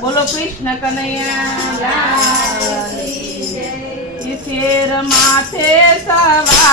બોલો કૃષ્ણ કનૈયા લાલ માથે સવા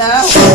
out.